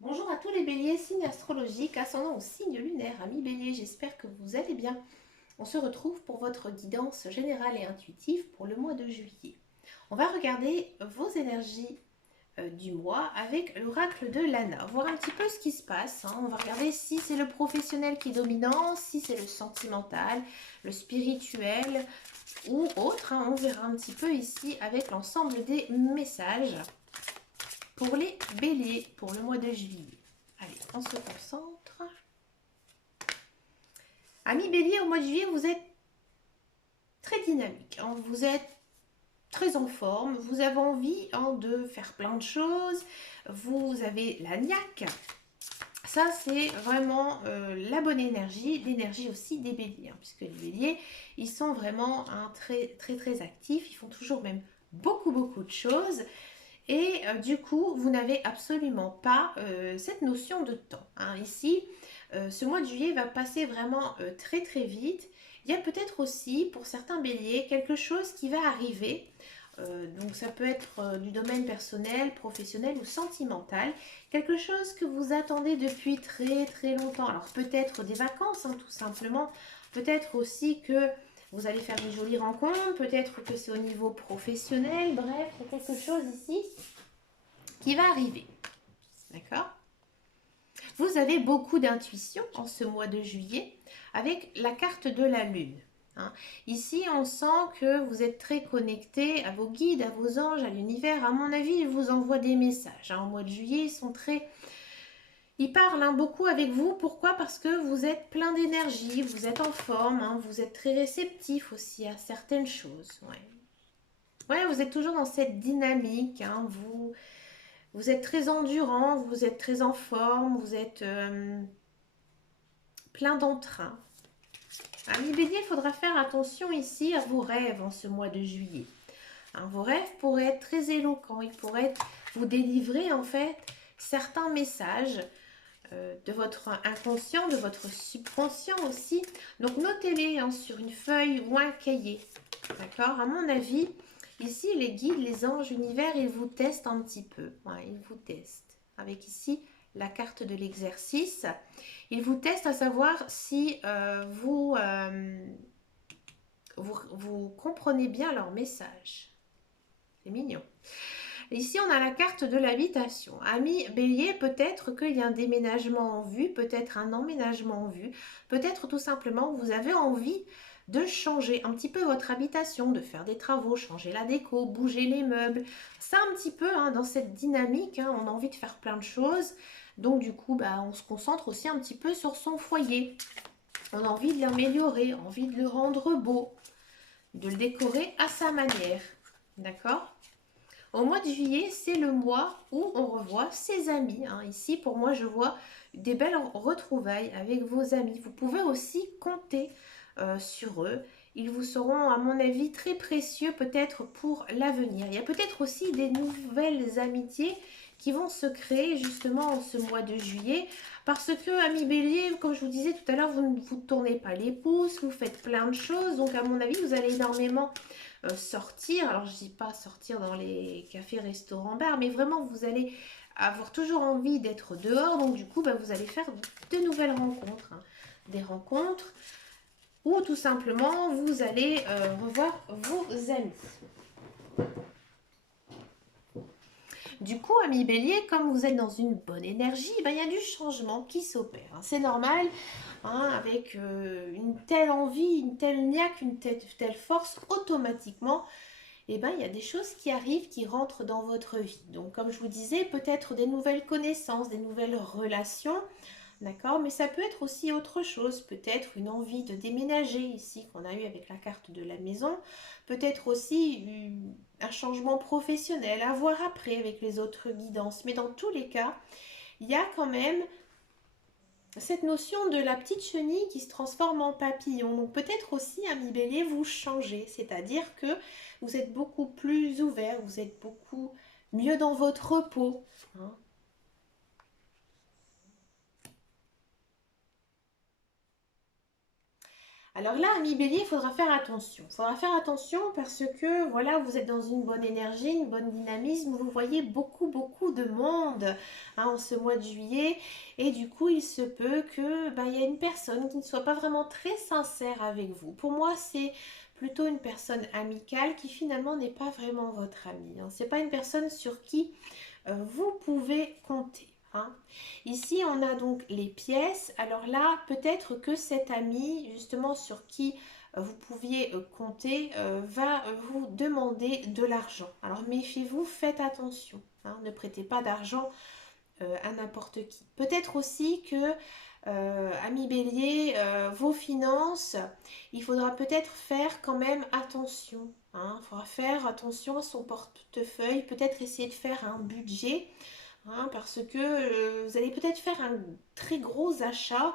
Bonjour à tous les béliers, signe astrologique, ascendant au signe lunaire, amis béliers, j'espère que vous allez bien. On se retrouve pour votre guidance générale et intuitive pour le mois de juillet. On va regarder vos énergies du mois avec l'oracle de Lana, voir un petit peu ce qui se passe. On va regarder si c'est le professionnel qui est dominant, si c'est le sentimental, le spirituel ou autre. On verra un petit peu ici avec l'ensemble des messages pour les béliers pour le mois de juillet. Allez, on se concentre. Amis bélier, au mois de juillet, vous êtes très dynamique. Vous êtes très en forme. Vous avez envie de faire plein de choses. Vous avez la niaque. Ça, c'est vraiment la bonne énergie. L'énergie aussi des béliers. Puisque les béliers, ils sont vraiment très actifs. Ils font toujours même beaucoup de choses. Et du coup, vous n'avez absolument pas cette notion de temps. Ici, ce mois de juillet va passer vraiment très vite. Il y a peut-être aussi, pour certains béliers, quelque chose qui va arriver. Donc ça peut être du domaine personnel, professionnel ou sentimental. Quelque chose que vous attendez depuis très longtemps. Alors peut-être des vacances, tout simplement. Peut-être aussi que vous allez faire une jolie rencontre, peut-être que c'est au niveau professionnel, bref, il y a quelque chose ici qui va arriver. D'accord? Vous avez beaucoup d'intuition en ce mois de juillet avec la carte de la lune. Ici, on sent que vous êtes très connecté à vos guides, à vos anges, à l'univers. À mon avis, ils vous envoient des messages. Au mois de juillet, ils sont très... Ils parlent beaucoup avec vous. Pourquoi? Parce que vous êtes plein d'énergie, vous êtes en forme, vous êtes très réceptif aussi à certaines choses. Ouais, vous êtes toujours dans cette dynamique. Vous êtes très endurant, vous êtes très en forme, vous êtes plein d'entrain. Ami bélier, il faudra faire attention ici à vos rêves en ce mois de juillet. Vos rêves pourraient être très éloquents, ils pourraient vous délivrer en fait certains messages de votre inconscient, de votre subconscient aussi. Donc notez-les sur une feuille ou un cahier. D'accord? À mon avis, ici les guides, les anges, l'univers, ils vous testent un petit peu. Ils vous testent. Avec ici la carte de l'exercice. Ils vous testent à savoir si vous comprenez bien leur message. C'est mignon. Ici, on a la carte de l'habitation. Ami bélier, peut-être qu'il y a un déménagement en vue, peut-être un emménagement en vue, peut-être tout simplement vous avez envie de changer un petit peu votre habitation, de faire des travaux, changer la déco, bouger les meubles. Ça un petit peu dans cette dynamique, on a envie de faire plein de choses. Donc du coup, on se concentre aussi un petit peu sur son foyer. On a envie de l'améliorer, envie de le rendre beau, de le décorer à sa manière. D'accord? Au mois de juillet, c'est le mois où on revoit ses amis. Ici, pour moi, je vois des belles retrouvailles avec vos amis. Vous pouvez aussi compter sur eux. Ils vous seront, à mon avis, très précieux peut-être pour l'avenir. Il y a peut-être aussi des nouvelles amitiés qui vont se créer justement en ce mois de juillet. Parce que, ami bélier, comme je vous disais tout à l'heure, vous ne vous tournez pas les pouces, vous faites plein de choses. Donc, à mon avis, vous allez énormément sortir. Alors, je ne dis pas sortir dans les cafés, restaurants, bars, mais vraiment, vous allez avoir toujours envie d'être dehors. Donc, du coup, vous allez faire de nouvelles rencontres. Des rencontres ou tout simplement, vous allez revoir vos amis. Du coup, ami bélier, comme vous êtes dans une bonne énergie, il y a du changement qui s'opère. C'est normal, avec une telle envie, une telle niaque, une telle force, automatiquement, il y a des choses qui arrivent, qui rentrent dans votre vie. Donc, comme je vous disais, peut-être des nouvelles connaissances, des nouvelles relations, d'accord? Mais ça peut être aussi autre chose, peut-être une envie de déménager ici qu'on a eu avec la carte de la maison, peut-être aussi un changement professionnel à voir après avec les autres guidances. Mais dans tous les cas, il y a quand même cette notion de la petite chenille qui se transforme en papillon. Donc peut-être aussi, ami bélier, vous changez, c'est-à-dire que vous êtes beaucoup plus ouvert, vous êtes beaucoup mieux dans votre peau. Alors là, ami Bélier, il faudra faire attention. Il faudra faire attention parce que, voilà, vous êtes dans une bonne énergie, une bonne dynamisme. Vous voyez beaucoup, beaucoup de monde en ce mois de juillet. Et du coup, il se peut que il y a une personne qui ne soit pas vraiment très sincère avec vous. Pour moi, c'est plutôt une personne amicale qui finalement n'est pas vraiment votre amie. C'est pas une personne sur qui vous pouvez compter. Ici, on a donc les pièces. Alors là, peut-être que cet ami, justement, sur qui vous pouviez compter, va vous demander de l'argent. Alors méfiez-vous, faites attention. Ne prêtez pas d'argent à n'importe qui. Peut-être aussi que, ami Bélier, vos finances, il faudra peut-être faire quand même attention. Il faudra faire attention à son portefeuille, peut-être essayer de faire un budget. Parce que vous allez peut-être faire un très gros achat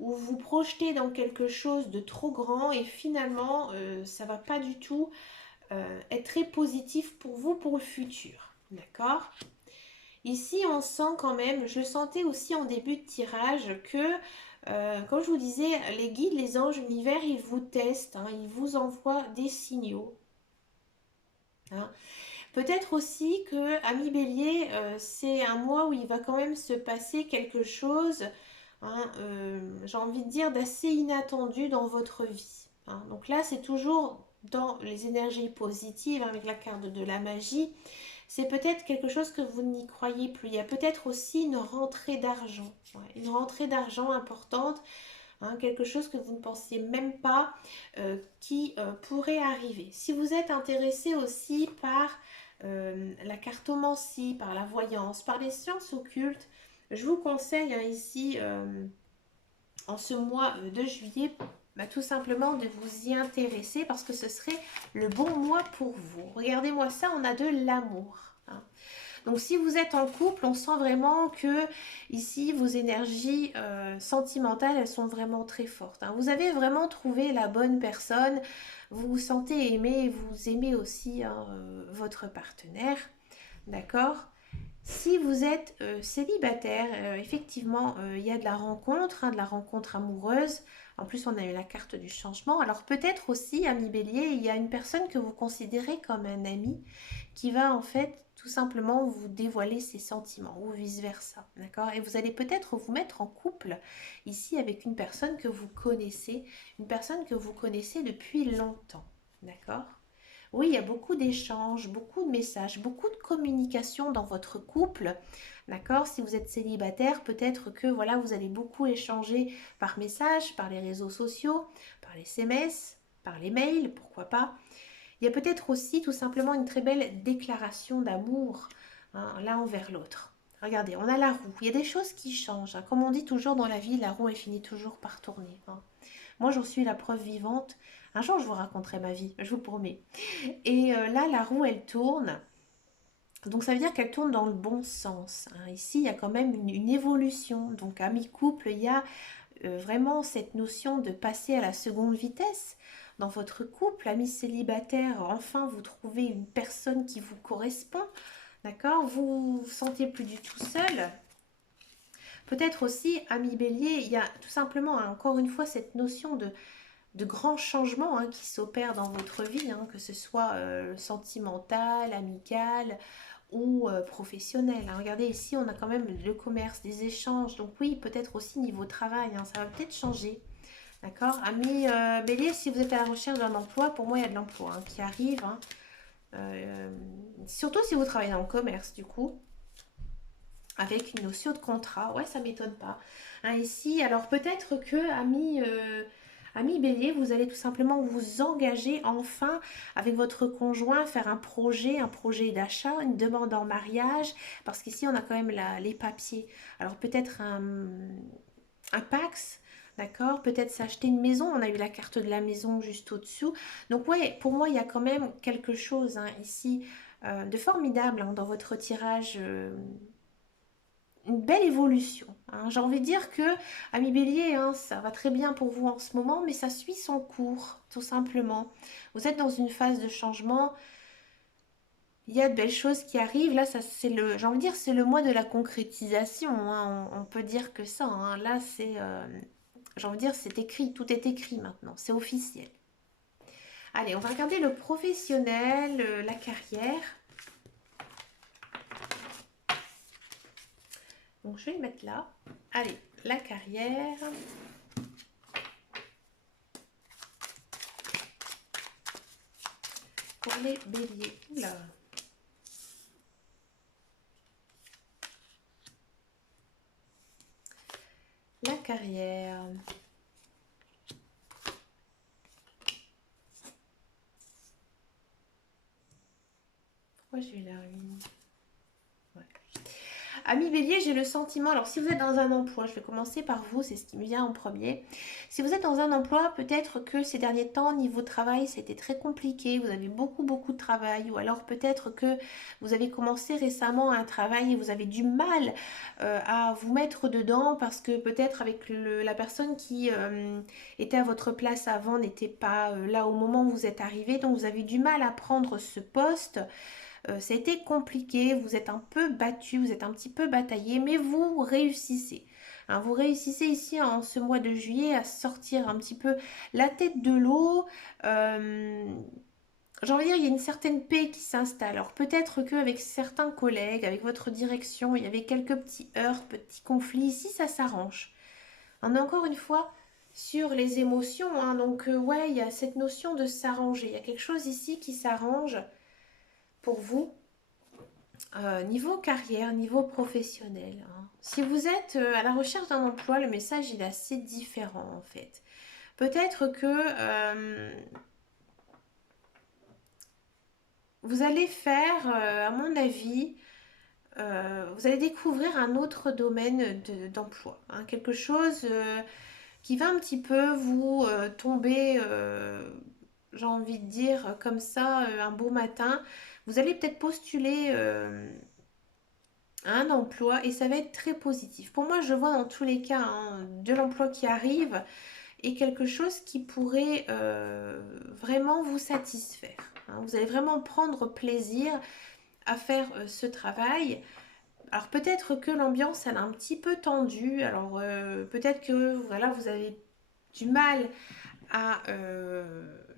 ou vous projetez dans quelque chose de trop grand et finalement ça va pas du tout être très positif pour vous pour le futur. D'accord? Ici on sent quand même, je le sentais aussi en début de tirage que comme je vous disais, les guides, les anges, l'univers, ils vous testent, ils vous envoient des signaux. Peut-être aussi que, ami Bélier, c'est un mois où il va quand même se passer quelque chose, j'ai envie de dire, d'assez inattendu dans votre vie. Donc là, c'est toujours dans les énergies positives, avec la carte de la magie. C'est peut-être quelque chose que vous n'y croyez plus. Il y a peut-être aussi une rentrée d'argent, une rentrée d'argent importante, quelque chose que vous ne pensiez même pas qui pourrait arriver. Si vous êtes intéressé aussi par la cartomancie, par la voyance, par les sciences occultes, je vous conseille ici, en ce mois de juillet, tout simplement de vous y intéresser parce que ce serait le bon mois pour vous. Regardez-moi ça, on a de l'amour. Donc si vous êtes en couple, on sent vraiment que ici vos énergies sentimentales, elles sont vraiment très fortes. Vous avez vraiment trouvé la bonne personne, vous vous sentez aimé, vous aimez aussi votre partenaire, d'accord? Si vous êtes célibataire, effectivement, il y a de la rencontre amoureuse. En plus, on a eu la carte du changement. Alors peut-être aussi, ami Bélier, il y a une personne que vous considérez comme un ami qui va en fait tout simplement vous dévoiler ses sentiments ou vice-versa, d'accord? Et vous allez peut-être vous mettre en couple ici avec une personne que vous connaissez, depuis longtemps, d'accord? Oui, il y a beaucoup d'échanges, beaucoup de messages, beaucoup de communication dans votre couple. D'accord? Si vous êtes célibataire, peut-être que voilà, vous allez beaucoup échanger par message, par les réseaux sociaux, par les SMS, par les mails, pourquoi pas. Il y a peut-être aussi tout simplement une très belle déclaration d'amour l'un envers l'autre. Regardez, on a la roue. Il y a des choses qui changent. Comme on dit toujours dans la vie, la roue, elle finit toujours par tourner. Moi, j'en suis la preuve vivante. Un jour, je vous raconterai ma vie, je vous promets. Et là, la roue, elle tourne. Donc, ça veut dire qu'elle tourne dans le bon sens. Ici, il y a quand même une évolution. Donc, à mi-couple, il y a vraiment cette notion de passer à la seconde vitesse. Dans votre couple, amis célibataire, enfin, vous trouvez une personne qui vous correspond. D'accord? Vous vous sentez plus du tout seul. Peut-être aussi, ami Bélier, il y a tout simplement, encore une fois, cette notion de grands changements qui s'opèrent dans votre vie, que ce soit sentimental, amical ou professionnel. Regardez ici, on a quand même le commerce, des échanges. Donc oui, peut-être aussi niveau travail, ça va peut-être changer. D'accord? Ami Bélier, si vous êtes à la recherche d'un emploi, pour moi, il y a de l'emploi qui arrive. Surtout si vous travaillez dans le commerce, du coup. Avec une notion de contrat. Ouais, ça m'étonne pas. Ici, alors peut-être que, ami Bélier, vous allez tout simplement vous engager enfin avec votre conjoint, faire un projet d'achat, une demande en mariage, parce qu'ici on a quand même les papiers. Alors peut-être un Pax, d'accord? Peut-être s'acheter une maison, on a eu la carte de la maison juste au-dessous. Donc ouais, pour moi il y a quand même quelque chose ici de formidable dans votre tirage. Une belle évolution. J'ai envie de dire que, ami Bélier, ça va très bien pour vous en ce moment, mais ça suit son cours, tout simplement. Vous êtes dans une phase de changement. Il y a de belles choses qui arrivent. Là, ça, j'ai envie de dire, c'est le mois de la concrétisation. On peut dire que ça. Là, J'ai envie de dire, c'est écrit, tout est écrit maintenant, c'est officiel. Allez, on va regarder le professionnel, la carrière. Donc, je vais le mettre là. Allez, la carrière. Pour les béliers. Oula. La carrière. Pourquoi j'ai eu la ruine? Ouais. Amis bélier, j'ai le sentiment, alors si vous êtes dans un emploi, je vais commencer par vous, c'est ce qui me vient en premier. Si vous êtes dans un emploi, peut-être que ces derniers temps, niveau travail, c'était très compliqué, vous avez beaucoup de travail, ou alors peut-être que vous avez commencé récemment un travail et vous avez du mal à vous mettre dedans parce que peut-être avec la personne qui était à votre place avant n'était pas là au moment où vous êtes arrivé, donc vous avez du mal à prendre ce poste. Ça a été compliqué, vous êtes un peu battu, vous êtes un petit peu bataillé, mais vous réussissez. Hein, vous réussissez ici en ce mois de juillet à sortir un petit peu la tête de l'eau. J'ai envie de dire, il y a une certaine paix qui s'installe. Alors peut-être qu'avec certains collègues, avec votre direction, il y avait quelques petits heurts, petits conflits. Ici, ça s'arrange. On est encore une fois sur les émotions. Hein, donc ouais, il y a cette notion de s'arranger. Il y a quelque chose ici qui s'arrange pour vous. Niveau carrière, niveau professionnel. Hein. Si vous êtes à la recherche d'un emploi, le message il est assez différent en fait. Peut-être que vous allez faire, à mon avis, vous allez découvrir un autre domaine d'emploi. Hein, quelque chose qui va un petit peu vous tomber, j'ai envie de dire, comme ça, un beau matin. Vous allez peut-être postuler un emploi et ça va être très positif. Pour moi, je vois dans tous les cas hein, de l'emploi qui arrive et quelque chose qui pourrait vraiment vous satisfaire. Hein. Vous allez vraiment prendre plaisir à faire ce travail. Alors peut-être que l'ambiance elle est un petit peu tendue. Alors peut-être que voilà vous avez du mal à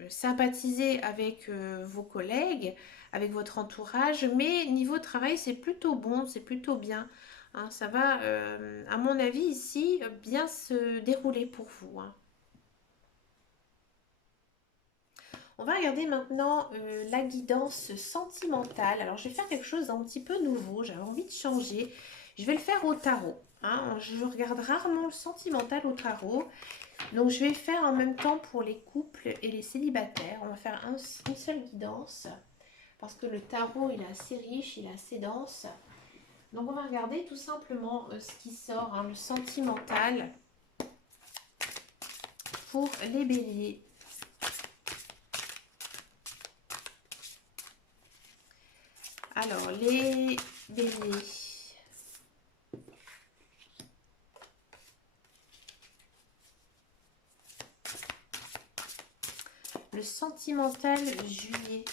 sympathiser avec vos collègues, avec votre entourage, mais niveau travail, c'est plutôt bon, c'est plutôt bien. Hein, ça va, à mon avis, ici, bien se dérouler pour vous. Hein. On va regarder maintenant la guidance sentimentale. Alors, je vais faire quelque chose d'un petit peu nouveau. J'avais envie de changer. Je vais le faire au tarot. Hein. Je regarde rarement le sentimental au tarot. Donc, je vais faire en même temps pour les couples et les célibataires. On va faire une seule guidance. Parce que le tarot, il est assez riche, il est assez dense. Donc, on va regarder tout simplement ce qui sort, hein, le sentimental pour les béliers. Alors, les béliers. Le sentimental juillet.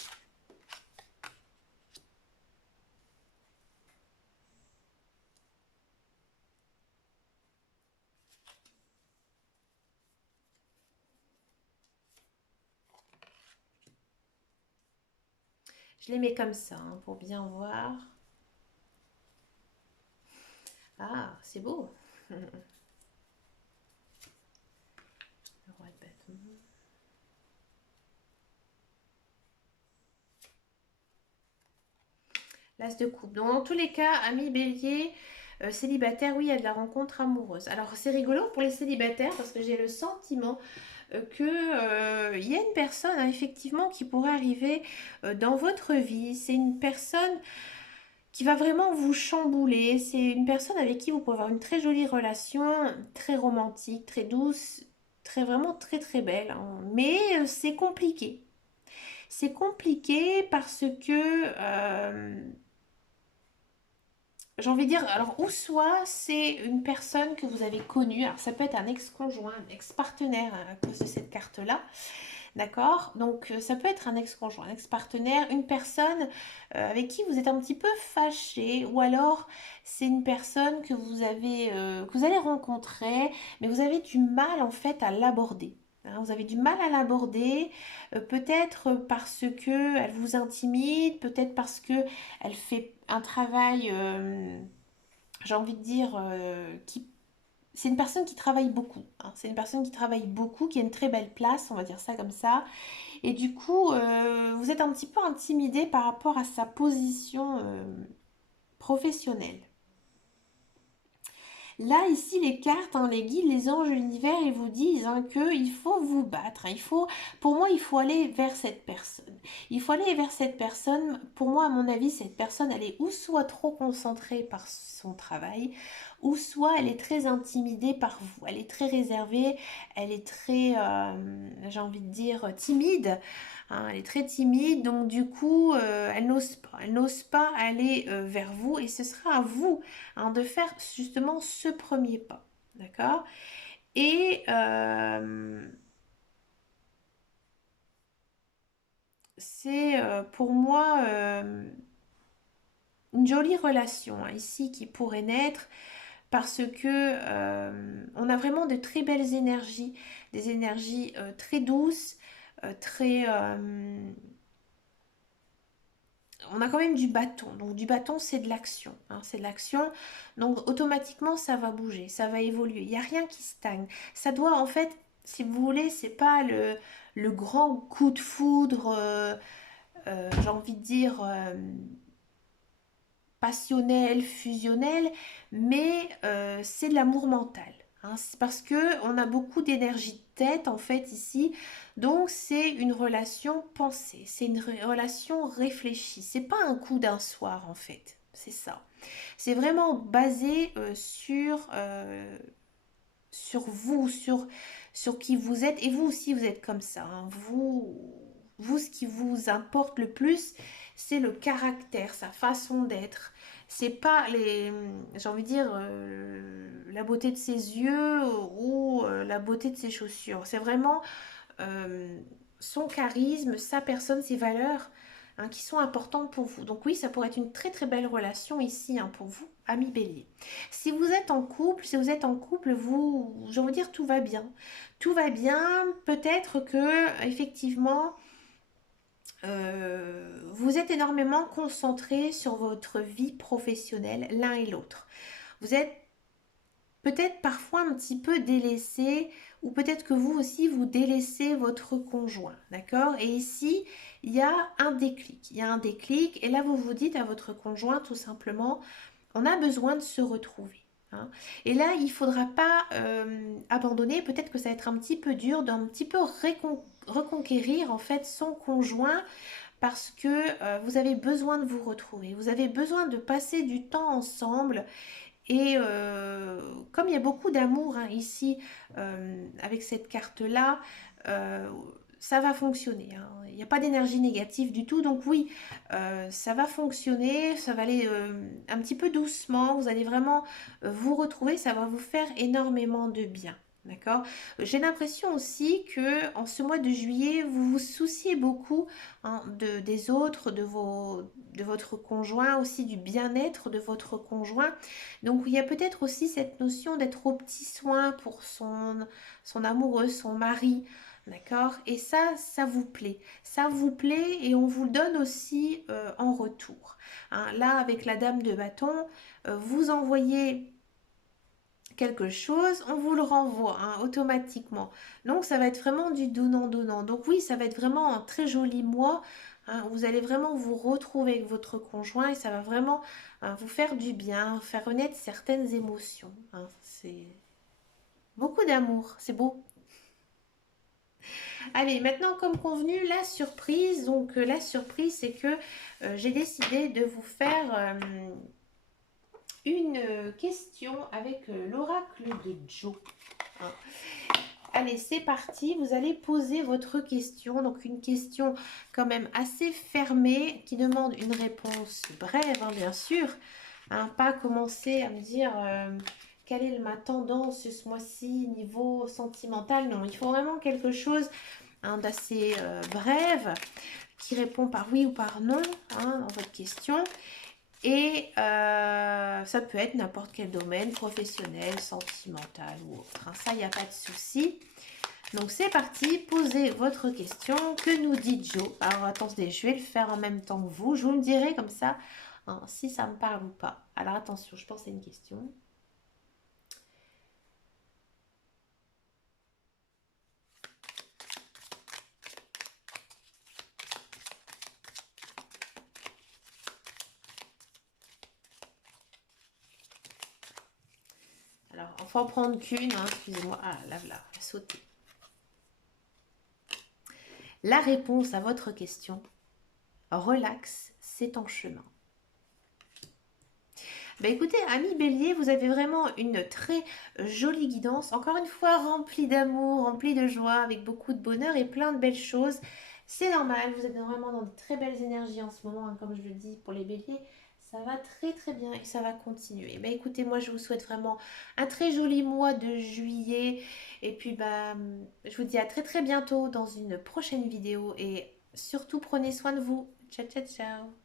Je les mets comme ça hein, pour bien voir. Ah, c'est beau. Le roi de bâton. L'as de coupe. Donc, dans tous les cas, amis bélier, célibataire, oui, il y a de la rencontre amoureuse. Alors, c'est rigolo pour les célibataires parce que j'ai le sentiment que il y a une personne, hein, effectivement, qui pourrait arriver dans votre vie. C'est une personne qui va vraiment vous chambouler. C'est une personne avec qui vous pouvez avoir une très jolie relation, très romantique, très douce, très vraiment très très belle. Hein. Mais c'est compliqué. C'est compliqué parce que j'ai envie de dire, alors ou soit c'est une personne que vous avez connue, alors ça peut être un ex-conjoint, un ex-partenaire hein, à cause de cette carte-là, D'accord? Donc, ça peut être un ex-conjoint, un ex-partenaire, une personne avec qui vous êtes un petit peu fâché, ou alors c'est une personne que vous allez rencontrer, mais vous avez du mal en fait à l'aborder. Hein, vous avez du mal à l'aborder, peut-être parce que elle vous intimide, peut-être parce que elle fait un travail, j'ai envie de dire, qui c'est une personne qui travaille beaucoup. Hein. C'est une personne qui travaille beaucoup, qui a une très belle place, on va dire ça comme ça. Et du coup, vous êtes un petit peu intimidé par rapport à sa position professionnelle. Là, ici, les cartes, hein, les guides, les anges, l'univers, ils vous disent hein, qu'il faut vous battre. Hein. Pour moi, il faut aller vers cette personne. Il faut aller vers cette personne. Pour moi, à mon avis, cette personne, elle est ou soit trop concentrée par son travail, ou soit elle est très intimidée par vous. Elle est très réservée, elle est très, j'ai envie de dire, timide. Hein, elle est très timide, donc du coup, elle n'ose pas. Elle n'ose pas aller vers vous et ce sera à vous hein, de faire justement ce premier pas. D'accord? Et c'est pour moi une jolie relation hein, ici qui pourrait naître parce que on a vraiment de très belles énergies, des énergies très douces, très on a quand même du bâton. Donc du bâton, c'est de l'action. Hein, c'est de l'action. Donc automatiquement, ça va bouger, ça va évoluer. Il n'y a rien qui stagne. Ça doit en fait, si vous voulez, c'est pas le grand coup de foudre, j'ai envie de dire, passionnel, fusionnel, mais c'est de l'amour mental. Hein. C'est parce que on a beaucoup d'énergie de tête en fait ici, donc c'est une relation pensée, c'est une relation réfléchie. C'est pas un coup d'un soir en fait, c'est ça. C'est vraiment basé sur vous, sur qui vous êtes et vous aussi vous êtes comme ça. Hein. Vous, ce qui vous importe le plus, c'est le caractère, sa façon d'être. C'est pas j'ai envie de dire, la beauté de ses yeux ou la beauté de ses chaussures. C'est vraiment euh, son charisme, sa personne, ses valeurs hein, qui sont importantes pour vous. Donc oui, ça pourrait être une très très belle relation ici hein, pour vous, ami Bélier. Si vous êtes en couple, je veux dire, tout va bien. Tout va bien. Peut-être que effectivement, vous êtes énormément concentré sur votre vie professionnelle, l'un et l'autre. Vous êtes peut-être parfois un petit peu délaissé ou peut-être que vous aussi vous délaissez votre conjoint, d'accord? Et ici, il y a un déclic. Il y a un déclic et là vous vous dites à votre conjoint tout simplement, on a besoin de se retrouver. Hein. Et là, il ne faudra pas abandonner. Peut-être que ça va être un petit peu dur d'un petit peu reconquérir en fait son conjoint parce que vous avez besoin de vous retrouver. Vous avez besoin de passer du temps ensemble et comme il y a beaucoup d'amour hein, ici avec cette carte-là, euh, ça va fonctionner. Hein. Il n'y a pas d'énergie négative du tout. Donc oui, ça va fonctionner. Ça va aller un petit peu doucement. Vous allez vraiment vous retrouver. Ça va vous faire énormément de bien. D'accord? J'ai l'impression aussi que en ce mois de juillet, vous vous souciez beaucoup hein, des autres, de votre conjoint, aussi du bien-être de votre conjoint. Donc il y a peut-être aussi cette notion d'être au petit soin pour son amoureux, son mari, d'accord? Et ça vous plaît. Ça vous plaît et on vous le donne aussi en retour. Hein, là, avec la dame de bâton, vous envoyez quelque chose, on vous le renvoie hein, automatiquement. Donc ça va être vraiment du donnant-donnant. Donc oui, ça va être vraiment un très joli mois. Hein, vous allez vraiment vous retrouver avec votre conjoint et ça va vraiment hein, vous faire du bien, faire renaître certaines émotions. Hein. C'est beaucoup d'amour, c'est beau. Allez, maintenant comme convenu, la surprise. Donc la surprise, c'est que j'ai décidé de vous faire une question avec l'oracle de Joe. Hein. Allez, c'est parti. Vous allez poser votre question. Donc, une question quand même assez fermée qui demande une réponse brève, hein, bien sûr. Hein, pas commencer à me dire quelle est ma tendance ce mois-ci niveau sentimental. Non, il faut vraiment quelque chose hein, d'assez brève, qui répond par oui ou par non, hein, dans votre question. Et ça peut être n'importe quel domaine, professionnel, sentimental ou autre, hein. Ça, il n'y a pas de souci. Donc c'est parti, posez votre question. Que nous dit Joe? Alors attendez, je vais le faire en même temps que vous. Je vous me dirai comme ça, hein, si ça me parle ou pas. Alors attention, je pense à une question. Alors, il faut en prendre qu'une, hein, excusez-moi. Ah là, elle a sauté. La réponse à votre question, relax, c'est en chemin. Bah écoutez, ami Bélier, vous avez vraiment une très jolie guidance. Encore une fois, remplie d'amour, remplie de joie, avec beaucoup de bonheur et plein de belles choses. C'est normal, vous êtes vraiment dans de très belles énergies en ce moment, hein, comme je le dis pour les Béliers. Ça va très très bien et ça va continuer. Bah écoutez, moi je vous souhaite vraiment un très joli mois de juillet. Et puis bah, je vous dis à très très bientôt dans une prochaine vidéo. Et surtout prenez soin de vous. Ciao ciao ciao.